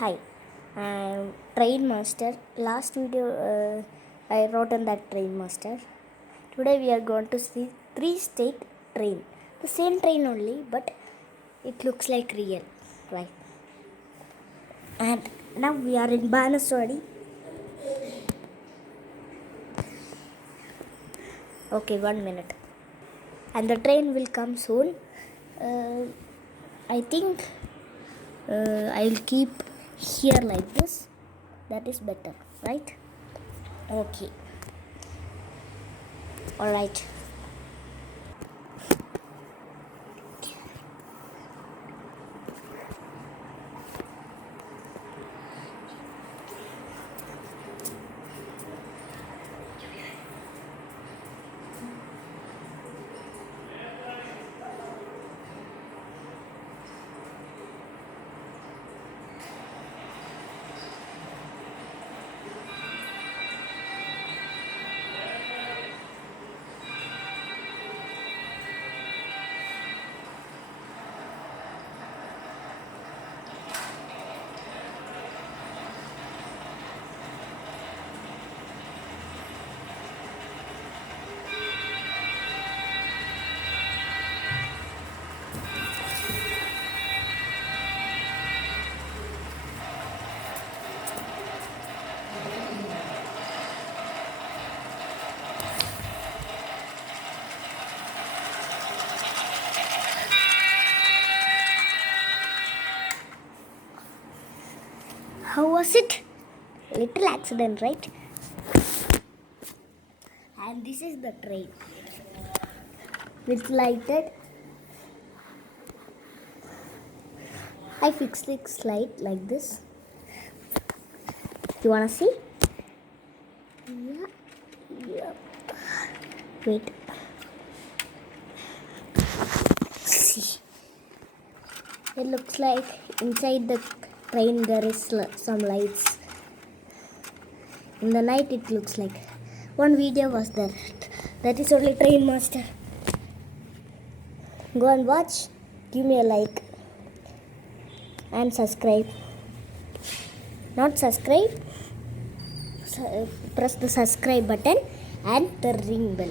Hi, I'm Train Master. Last video I wrote on that Train Master. Today we are going to see three-state train. The same train only, but it looks like real, right? And now we are in Banaswadi. Okay, 1 minute. And the train will come soon. I think I'll keep here like this. That is better, right? Okay. All right. How was it? Little accident, right? And this is the train. It's lighted. I fixed this light like this. You wanna see? Yeah. Wait. See. It looks like inside the train there is some lights. In the night it looks like. One video was there. That is only Train Master. Go and watch. Give me a like. And subscribe. Not subscribe. Press the subscribe button and the ring bell.